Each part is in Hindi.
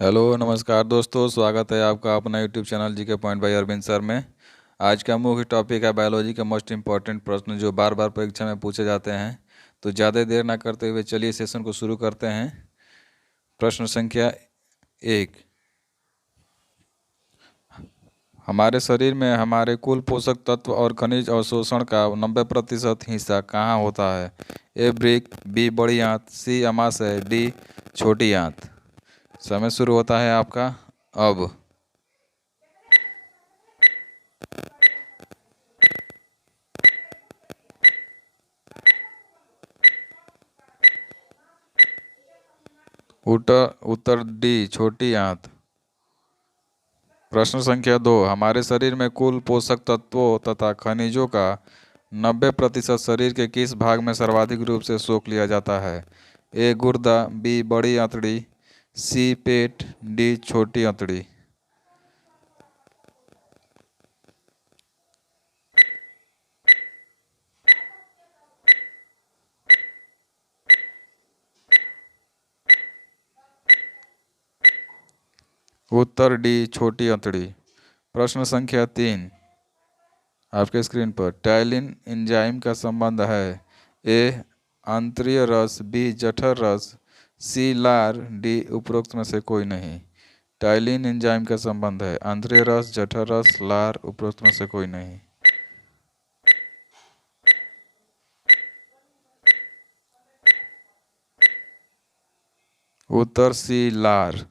हेलो नमस्कार दोस्तों, स्वागत है आपका अपना YouTube channel GK point by Arvind sir में। आज का मुख्य टॉपिक है बायोलॉजी के मोस्ट इम्पॉर्टेंट प्रश्न जो बार बार परीक्षा में पूछे जाते हैं। तो ज़्यादा देर ना करते हुए चलिए सेशन को शुरू करते हैं। प्रश्न संख्या 1। हमारे शरीर में हमारे कुल पोषक तत्व और खनिज अवशोषण का 90% हिस्सा कहाँ होता है? ए ब्रिक, बी बड़ी आंत, सी अमाशय, डी छोटी आंत। समय शुरू होता है आपका अब। उत्तर डी छोटी आंत। प्रश्न संख्या 2। हमारे शरीर में कुल पोषक तत्वों तथा खनिजों का 90% शरीर के किस भाग में सर्वाधिक रूप से सोख लिया जाता है? ए गुर्दा, बी बड़ी आंतड़ी, सी पेट, डी छोटी आंतड़ी। उत्तर डी छोटी आंतड़ी। प्रश्न संख्या 3 आपके स्क्रीन पर। टाइलिन एंजाइम का संबंध है ए आंतरीय रस, बी जठर रस, सी लार, डी उपरोक्त में से कोई नहीं। टाइलिन एंजाइम का संबंध है आंतरीय रस, जठर रस, लार, उपरोक्त में से कोई नहीं। उत्तर सी लार।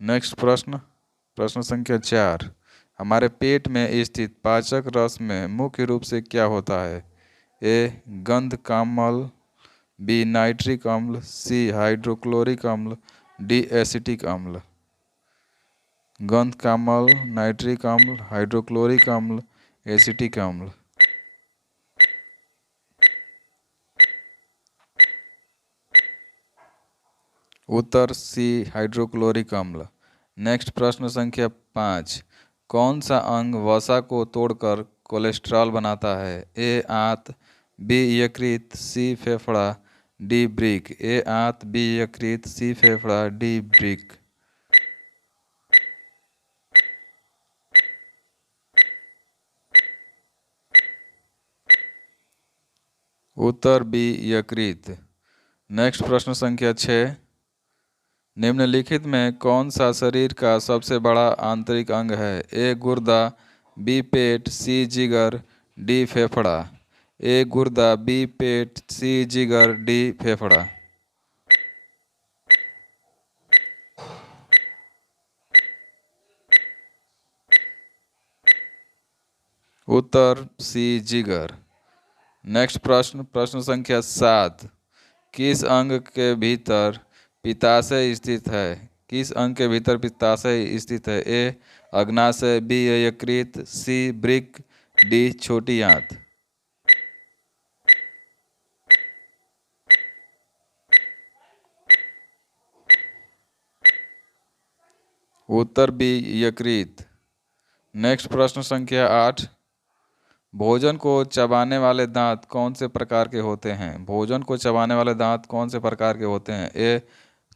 नेक्स्ट प्रश्न, प्रश्न संख्या 4। हमारे पेट में स्थित पाचक रस में मुख्य रूप से क्या होता है? ए गंध काम्ल, बी नाइट्रिक अम्ल, सी हाइड्रोक्लोरिक अम्ल, डी एसिटिक अम्ल। गंध काम्ल, नाइट्रिक अम्ल, हाइड्रोक्लोरिक अम्ल, एसिटिक अम्ल। उत्तर सी हाइड्रोक्लोरिक अम्ल। नेक्स्ट प्रश्न संख्या 5। कौन सा अंग वसा को तोड़कर कोलेस्ट्रॉल बनाता है? ए आंत, बी यकृत, सी फेफड़ा, डी ब्रिक। ए आंत, बी यकृत, सी फेफड़ा, डी ब्रिक। उत्तर बी यकृत। नेक्स्ट प्रश्न संख्या 6। निम्नलिखित में कौन सा शरीर का सबसे बड़ा आंतरिक अंग है? ए गुर्दा, बी पेट, सी जिगर, डी फेफड़ा। ए गुर्दा, बी पेट, सी जिगर, डी फेफड़ा। उत्तर सी जिगर। नेक्स्ट प्रश्न, प्रश्न संख्या 7। किस अंग के भीतर पित्ताशय स्थित है? किस अंग के भीतर पित्ताशय स्थित है? ए अग्नाशय, बी यकृत, सी ब्रिक, डी छोटी आंत। उत्तर बी यकृत। नेक्स्ट प्रश्न संख्या 8। भोजन को चबाने वाले दांत कौन से प्रकार के होते हैं? भोजन को चबाने वाले दांत कौन से प्रकार के होते हैं? ए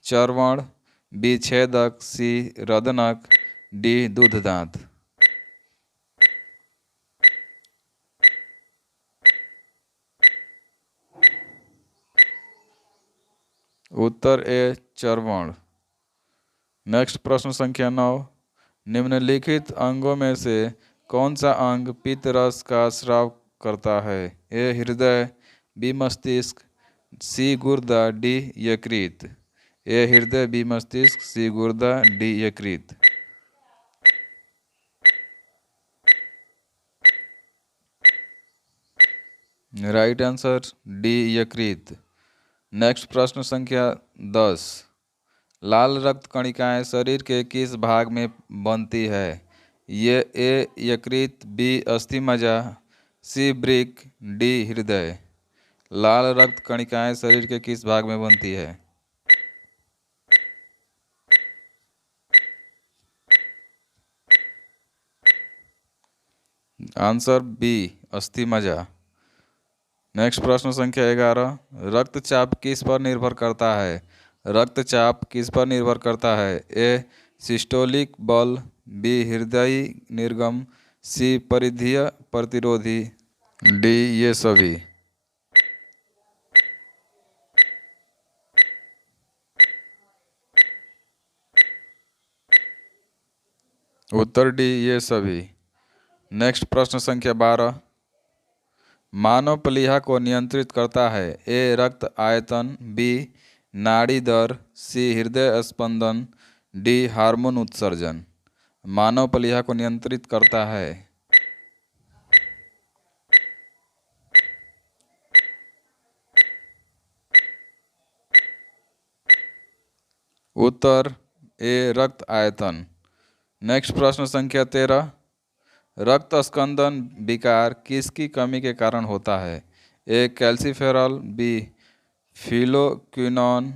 चर्वण, बी छेदक, सी रदनक, डी दूध दांत। उत्तर ए चर्वण। नेक्स्ट प्रश्न संख्या 9। निम्नलिखित अंगों में से कौन सा अंग पित्त रस का स्राव करता है? ए हृदय, बी मस्तिष्क, सी गुर्दा, डी यकृत। ए हृदय, बी मस्तिष्क, सी गुर्दा, डी यकृत। राइट आंसर डी यकृत। नेक्स्ट प्रश्न संख्या 10। लाल रक्त कणिकाएं शरीर के किस भाग में बनती है? ये ए यकृत, बी अस्थिमज्जा, सी ब्रिक, डी हृदय। लाल रक्त कणिकाएं शरीर के किस भाग में बनती है? Answer B अस्थिमज्जा। नेक्स्ट प्रश्न संख्या 11। रक्तचाप किस पर निर्भर करता है? रक्तचाप किस पर निर्भर करता है? ए सिस्टोलिक बल, बी हृदय निर्गम, सी परिधीय प्रतिरोधी, डी ये सभी। उत्तर डी ये सभी। नेक्स्ट प्रश्न संख्या 12। मानव प्लीहा को नियंत्रित करता है? ए रक्त आयतन, बी नाड़ी दर, सी हृदय स्पंदन, डी हार्मोन उत्सर्जन। मानव प्लीहा को नियंत्रित करता है। उत्तर ए रक्त आयतन। नेक्स्ट प्रश्न संख्या 13। रक्त स्कंदन विकार किसकी कमी के कारण होता है? ए कैल्सीफेरॉल, बी फिलोक्विनोन,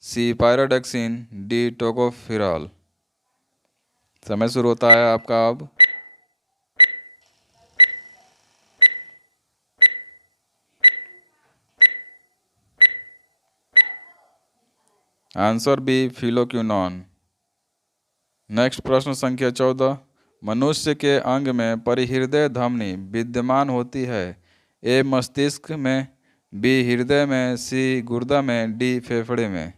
सी पायरोडेक्सिन, डी टोकोफिरॉल। समय शुरू होता है आपका अब। Answer B phylloquinone. नेक्स्ट प्रश्न संख्या 14। मनुष्य के अंग में परिहृदय धमनी विद्यमान होती है? ए मस्तिष्क में, बी हृदय में, सी गुर्दा में, डी फेफड़े में।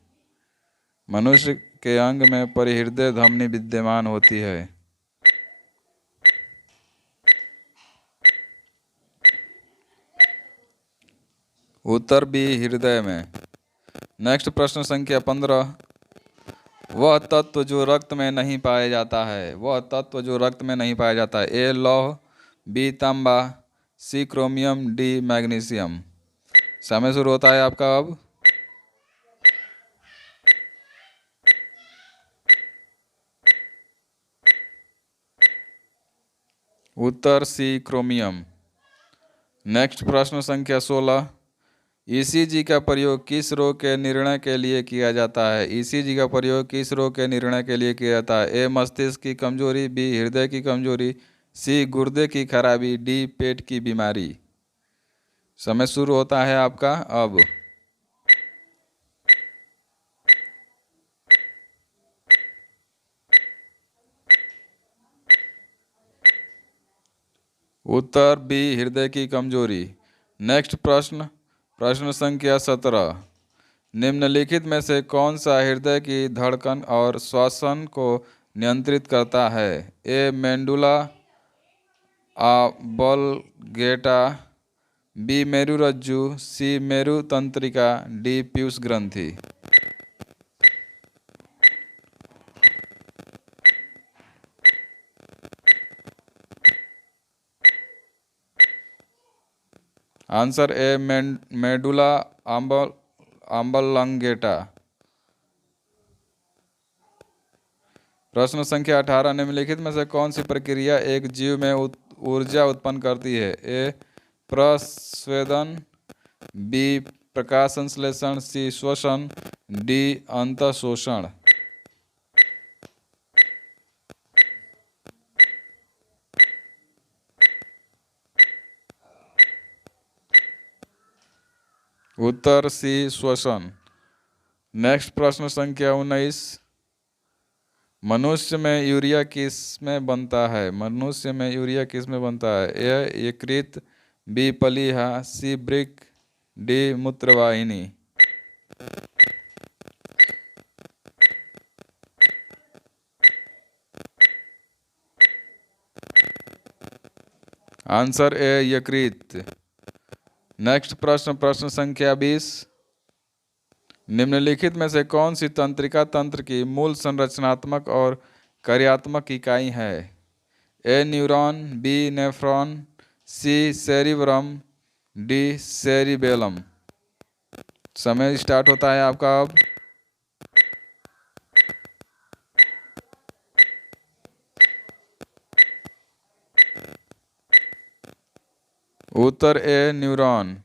मनुष्य के अंग में परिहृदय धमनी विद्यमान होती है। उत्तर बी हृदय में। नेक्स्ट प्रश्न संख्या 15। वह तत्व जो रक्त में नहीं पाया जाता है? वह तत्व जो रक्त में नहीं पाया जाता है? ए लौह, बी तांबा, सी क्रोमियम, डी मैग्नीशियम। समय शुरू होता है आपका अब। उत्तर सी क्रोमियम। नेक्स्ट प्रश्न संख्या 16। ईसीजी का प्रयोग किस रोग के निर्णय के लिए किया जाता है? ईसीजी का प्रयोग किस रोग के निर्णय के लिए किया जाता है? ए मस्तिष्क की कमजोरी, बी हृदय की कमजोरी, सी गुर्दे की खराबी, डी पेट की बीमारी। समय शुरू होता है आपका अब। उत्तर बी हृदय की कमजोरी। नेक्स्ट प्रश्न, प्रश्न संख्या 17। निम्नलिखित में से कौन सा हृदय की धड़कन और श्वसन को नियंत्रित करता है? ए मेंडुला ऑब्लंगेटा, बी मेरुरज्जु, सी मेरु तंत्रिका, डी पीयूष ग्रंथि। Answer A medulla oblongata. प्रश्न संख्या 18। निम्नलिखित में से कौन सी प्रक्रिया एक जीव में ऊर्जा उत्पन्न करती है? ए प्रस्वेदन, बी प्रकाश संश्लेषण, सी श्वसन, डी अंतःशोषण। उत्तर सी श्वसन। नेक्स्ट प्रश्न संख्या 19। मनुष्य में यूरिया किस में बनता है? मनुष्य में यूरिया किस में बनता है? ए यकृत, बी प्लीहा, सी वृक्क, डी मूत्रवाहिनी। आंसर ए यकृत। नेक्स्ट प्रश्न, प्रश्न संख्या 20। निम्नलिखित में से कौन सी तंत्रिका तंत्र की मूल संरचनात्मक और कार्यात्मक इकाई है? ए न्यूरॉन, बी नेफ्रॉन, सी सेरिब्रम, डी सेरिबेलम। समय स्टार्ट होता है आपका अब। उत्तर ए न्यूरॉन।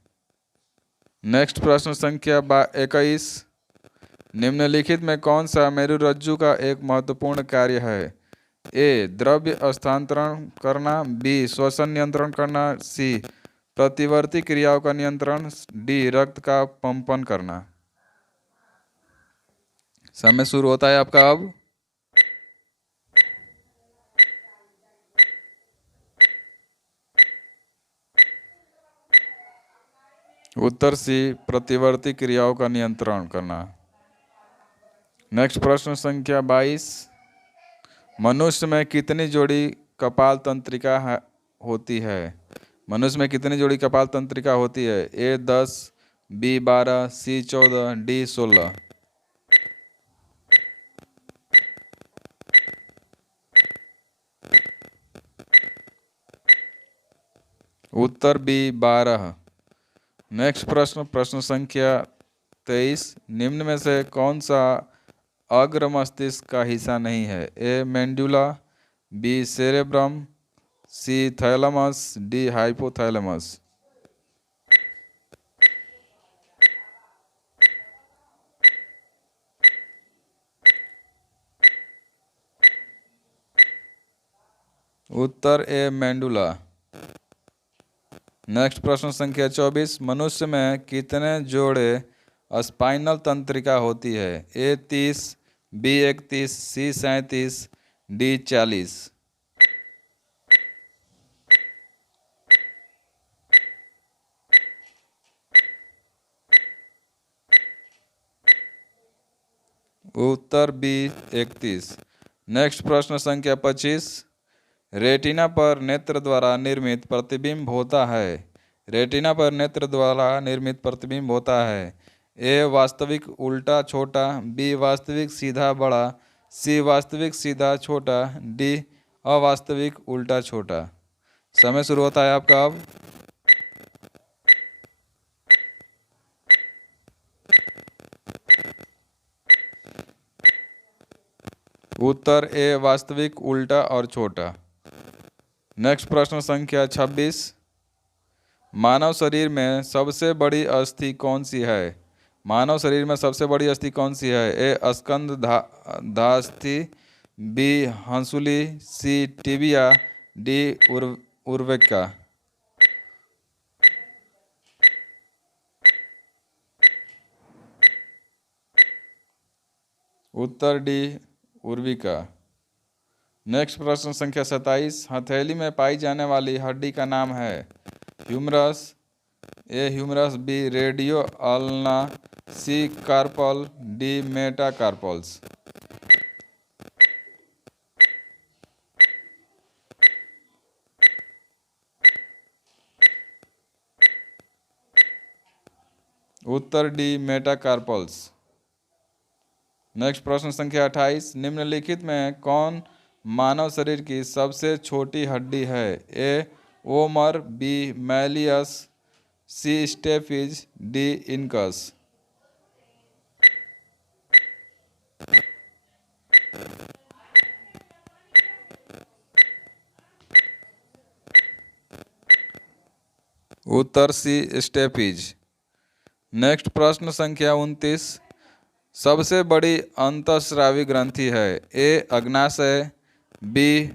नेक्स्ट प्रश्न संख्या 21। निम्नलिखित में कौन सा मेरुरज्जु का एक महत्वपूर्ण कार्य है? ए द्रव्य हस्तांतरण करना, बी श्वसन नियंत्रण करना, सी प्रतिवर्ती क्रियाओं का नियंत्रण, डी रक्त का पंपन करना। समय शुरू होता है आपका अब। उत्तर सी, प्रतिवर्ती क्रियाओं का नियंत्रण करना। नेक्स्ट प्रश्न संख्या 22। मनुष्य में कितनी जोड़ी कपाल तंत्रिका होती है? मनुष्य में कितनी जोड़ी कपाल तंत्रिका होती है? ए 10, बी 12, सी 14, डी 16। उत्तर बी 12। नेक्स्ट प्रश्न, प्रश्न संख्या 23। निम्न में से कौन सा अग्र मस्तिष्क का हिस्सा नहीं है? ए मेंडुला, बी सेरेब्रम, सी थैलेमस, डी हाइपोथैलेमस। उत्तर ए मेंडुला। नेक्स्ट प्रश्न संख्या 24। मनुष्य में कितने जोड़े स्पाइनल तंत्रिका होती है? ए 30, बी 31, सी 37, डी 40। उत्तर बी 31। नेक्स्ट प्रश्न संख्या 25। रेटिना पर नेत्र द्वारा निर्मित प्रतिबिंब होता है। रेटिना पर नेत्र द्वारा निर्मित प्रतिबिंब होता है। ए वास्तविक उल्टा छोटा, बी वास्तविक सीधा बड़ा, सी वास्तविक सीधा छोटा, डी अवास्तविक उल्टा छोटा। समय शुरू होता है आपका अब। उत्तर ए वास्तविक उल्टा और छोटा। नेक्स्ट प्रश्न संख्या 26। मानव शरीर में सबसे बड़ी अस्थि कौन सी है? मानव शरीर में सबसे बड़ी अस्थि कौन सी है? ए स्कंद धास्थि, बी हंसुली, सी टिबिया, डी उर्वरिका। उत्तर डी उर्विका। नेक्स्ट प्रश्न संख्या 27। हथेली में पाई जाने वाली हड्डी का नाम है? ह्यूमरस, ए ह्यूमरस, बी रेडियो अल्ना, सी कार्पल, डी मेटाकार्पल्स। उत्तर डी मेटाकार्पल्स। नेक्स्ट प्रश्न संख्या 28। निम्नलिखित में कौन मानव शरीर की सबसे छोटी हड्डी है? ए ओमर, बी मैलियस, सी स्टेफिज, डी इनकस। उत्तर सी स्टेफिज। नेक्स्ट प्रश्न संख्या 29। सबसे बड़ी अंतःस्रावी ग्रंथि है? ए अग्नाशय, बी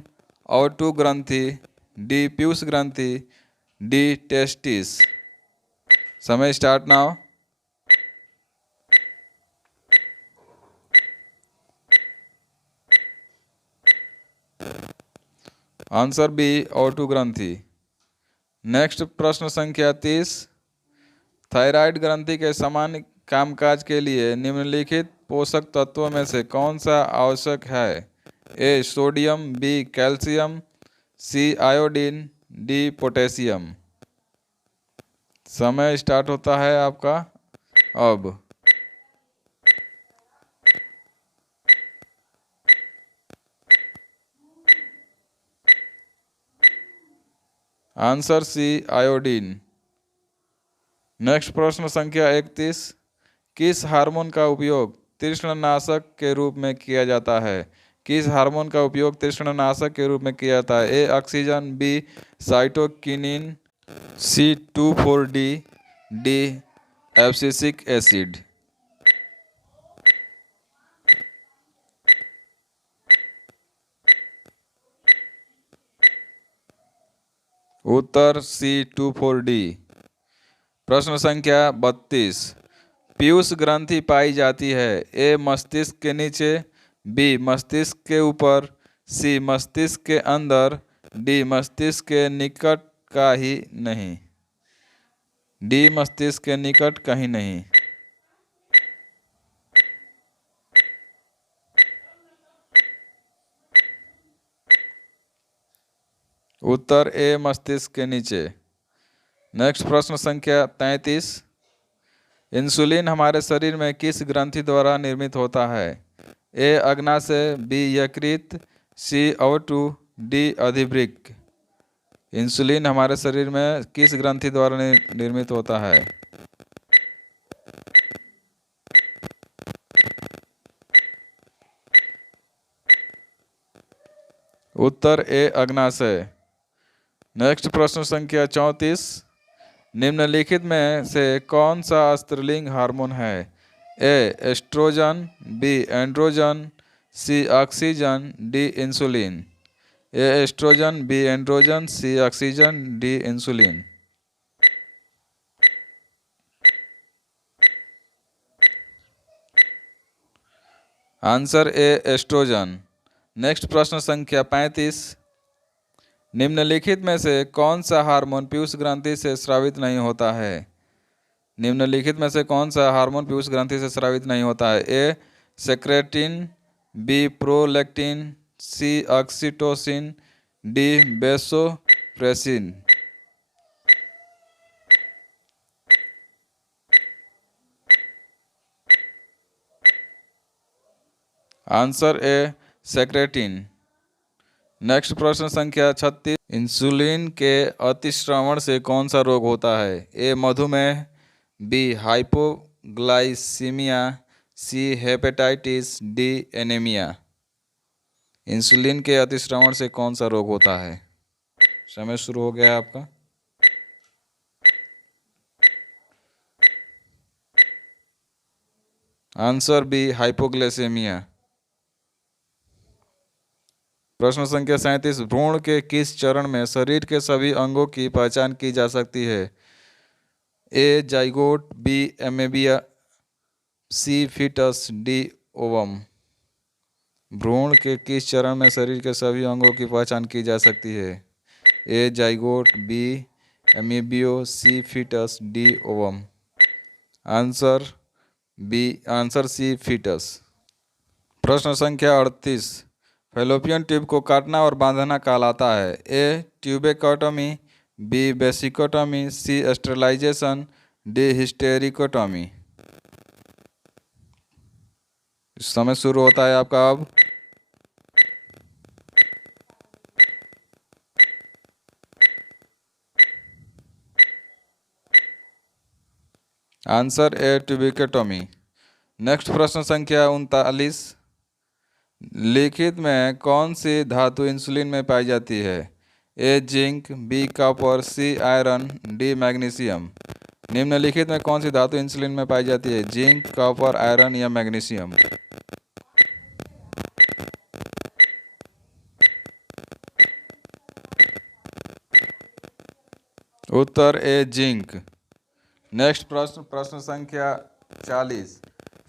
ओटू ग्रंथि, डी पीयूष ग्रंथि, डी टेस्टिस। समय स्टार्ट नाउ। आंसर बी ओटू ग्रंथि। नेक्स्ट प्रश्न संख्या 30। थायराइड ग्रंथि के सामान्य कामकाज के लिए निम्नलिखित पोषक तत्वों में से कौन सा आवश्यक है? A sodium, B calcium, C iodine, D potassium. समय स्टार्ट होता है आपका अब। Answer C iodine. नेक्स्ट प्रश्न संख्या 31। किस हार्मोन का उपयोग तृष्णनाशक के रूप में किया जाता है? किस हार्मोन का उपयोग तृष्णनाशक के रूप में किया जाता है? A oxygen, B cytokinin, C 2,4-D, D abscisic acid. उत्तर सी 2,4-D। प्रश्न संख्या 32। पीयूष ग्रंथि पाई जाती है? ए मस्तिष्क के नीचे, बी मस्तिष्क के ऊपर, सी मस्तिष्क के अंदर, डी मस्तिष्क के निकट का ही नहीं। डी मस्तिष्क के निकट कहीं नहीं। उत्तर ए मस्तिष्क के नीचे। नेक्स्ट प्रश्न संख्या 33। इंसुलिन हमारे शरीर में किस ग्रंथि द्वारा निर्मित होता है? ए अग्नाशय, बी यकृत, सी अवटु, डी अधिवृक्क। इंसुलिन हमारे शरीर में किस ग्रंथि द्वारा निर्मित होता है? उत्तर ए अग्नाशय। नेक्स्ट प्रश्न संख्या 34। निम्नलिखित में से कौन सा स्त्रीलिंग हार्मोन है? A oestrogen, B androgen, C oxygen, D insulin. A oestrogen, B androgen, C oxygen, D insulin. Answer A oestrogen. Next प्रश्न संख्या 35। निम्नलिखित में से कौन सा हार्मोन पीयूष ग्रंथि से स्रावित नहीं होता है? निम्नलिखित में से कौन सा हार्मोन पीयूष ग्रंथि से स्रावित नहीं होता है? A secretin, B prolactin, C oxytocin, D vasopressin. Answer A secretin. Next प्रश्न संख्या 36। इंसुलिन के अतिश्रवण से कौन सा रोग होता है? ए मधुमेह, B hypoglycaemia, C hepatitis, D anaemia. Insulin के अतिश्रवण से कौन सा रोग होता है? समय शुरू हो गया आपका। Answer B hypoglycaemia. प्रश्न संख्या 37। भ्रूण के किस चरण में शरीर के सभी अंगों की पहचान की जा सकती है? A zygote, B एमेबिया, C foetus, D ovum. भ्रूण के किस चरण में शरीर के सभी अंगों की पहचान की जा सकती है? A zygote, B embryo, C foetus, D ovum. Answer C foetus. प्रश्न संख्या 38। फैलोपियन ट्यूब को काटना और बांधना कहलाता है? ए ट्यूबेक्टोमी, बी वेसिकोटोमी, सी स्टेरिलाइजेशन, डी हिस्टेरिकोटोमी। समय शुरू होता है आपका अब। Answer A tubectomy. नेक्स्ट प्रश्न संख्या 39। लिखित में कौन सी धातु इंसुलिन में पाई जाती है? A zinc, B copper, C iron, D magnesium. निम्नलिखित में कौन सी धातु इंसुलिन में पाई जाती है? जिंक, कॉपर, आयरन या मैग्नीशियम। उत्तर ए जिंक। नेक्स्ट प्रश्न संख्या 40।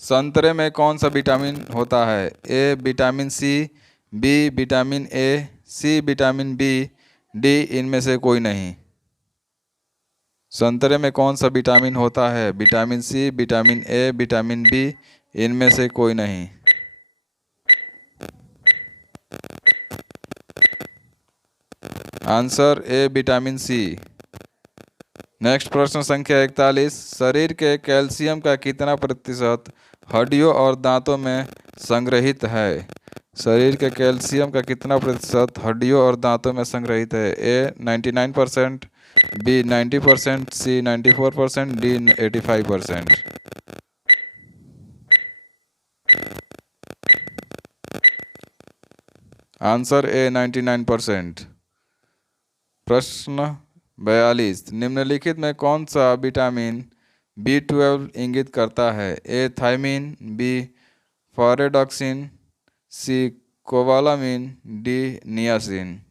संतरे में कौन सा विटामिन होता है? A vitamin C, B vitamin A, C vitamin B, D इनमें से कोई नहीं। संतरे में कौन सा विटामिन होता है? Vitamin C, vitamin A, vitamin B, इनमें से कोई नहीं। Answer A vitamin C. Next प्रश्न संख्या 41। शरीर के कैल्शियम का कितना प्रतिशत हड्डियों और दांतों में संग्रहित है? शरीर के कैल्शियम का कितना प्रतिशत हड्डियों और दांतों में संग्रहित है? A 99%, B 90%, C 94%, D 85%। Answer A 99%। प्रश्न 42। निम्नलिखित में कौन सा विटामिन B12 इंगित करता है? A thiamine, B ferredoxin, C cobalamin, D niacin.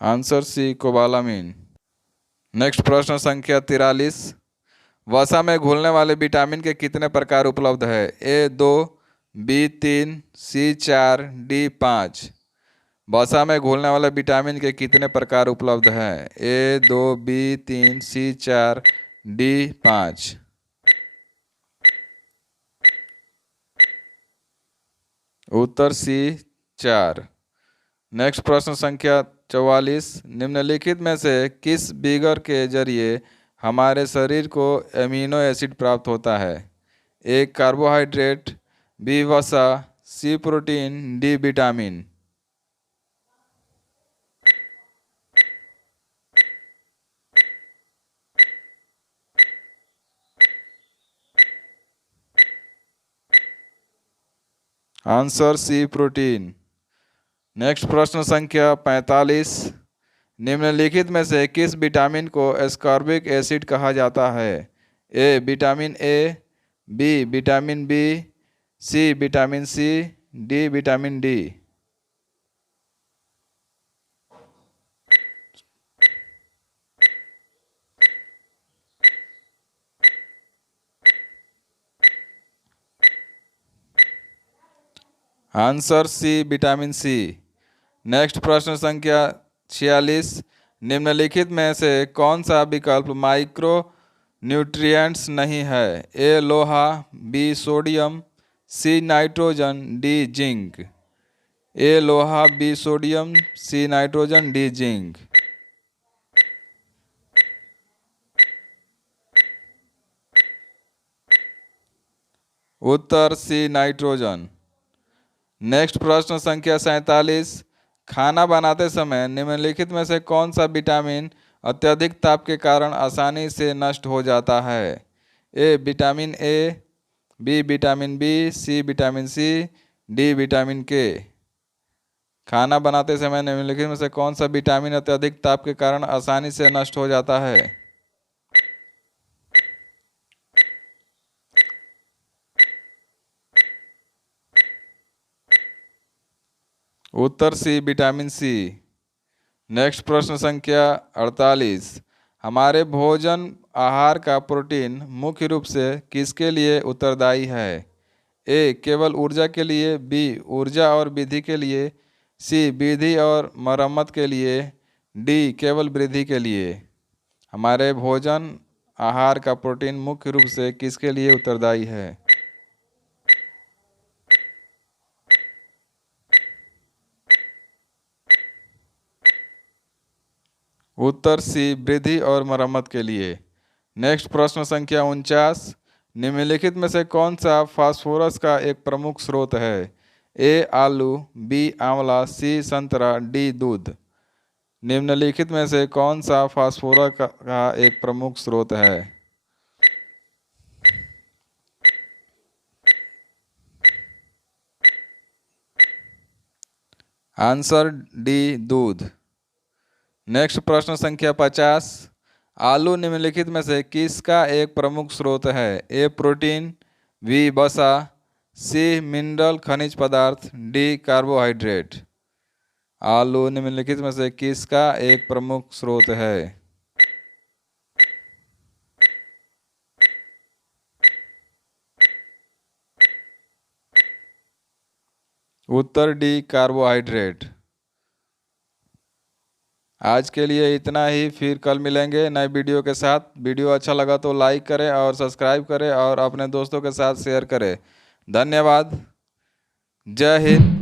Answer C cobalamin. Next प्रश्न संख्या 43। वसा में घुलने वाले विटामिन के कितने प्रकार उपलब्ध है? ए 2, बी 3, सी 4, डी 5। वसा में घुलने वाले विटामिन के कितने प्रकार उपलब्ध हैं? ए 2, बी 3, सी 4, डी 5। उत्तर सी 4। नेक्स्ट प्रश्न संख्या 44। निम्नलिखित में से किस बिगर के जरिए हमारे शरीर को एमिनो एसिड प्राप्त होता है? ए कार्बोहाइड्रेट, बी वसा, C protein, D vitamin. Answer C protein. Next प्रश्न संख्या 45। निम्नलिखित में से किस विटामिन को एस्कॉर्बिक एसिड कहा जाता है? A vitamin A, B vitamin B, C vitamin C, D vitamin D. Answer C vitamin C. Next प्रश्न संख्या 46। निम्नलिखित में से कौन सा विकल्प माइक्रो न्यूट्रिएंट्स नहीं है? ए लोहा, B sodium, C nitrogen, D zinc. A लोहा, B sodium, C nitrogen, D zinc. उत्तर सी नाइट्रोजन। नेक्स्ट प्रश्न संख्या 47। खाना बनाते समय निम्नलिखित में से कौन सा विटामिन अत्यधिक ताप के कारण आसानी से नष्ट हो जाता है? A vitamin A, B vitamin B, C vitamin C, D vitamin K. खाना बनाते समय निम्नलिखित में से कौन सा विटामिन अत्यधिक ताप के कारण आसानी से नष्ट हो जाता है? उत्तर सी विटामिन सी। नेक्स्ट प्रश्न संख्या 48। हमारे भोजन आहार का प्रोटीन मुख्य रूप से किसके लिए उत्तरदायी है? ए केवल ऊर्जा के लिए, बी ऊर्जा और वृद्धि के लिए, सी वृद्धि और मरम्मत के लिए, डी केवल वृद्धि के लिए। हमारे भोजन आहार का प्रोटीन मुख्य रूप से किसके लिए उत्तरदायी है? उत्तर सी वृद्धि और मरम्मत के लिए। नेक्स्ट प्रश्न संख्या 49। निम्नलिखित में से कौन सा फास्फोरस का एक प्रमुख स्रोत है? ए आलू, बी आंवला, सी संतरा, डी दूध। निम्नलिखित में से कौन सा फास्फोरस का एक प्रमुख स्रोत है? आंसर डी दूध। नेक्स्ट प्रश्न संख्या 50। आलू निम्नलिखित में से किसका एक प्रमुख स्रोत है? ए प्रोटीन, बी वसा, सी मिनरल खनिज पदार्थ, डी कार्बोहाइड्रेट। आलू निम्नलिखित में से किसका एक प्रमुख स्रोत है? उत्तर डी कार्बोहाइड्रेट। आज के लिए इतना ही, फिर कल मिलेंगे नए वीडियो के साथ। वीडियो अच्छा लगा तो लाइक करें और सब्सक्राइब करें और अपने दोस्तों के साथ शेयर करें। धन्यवाद। जय हिंद।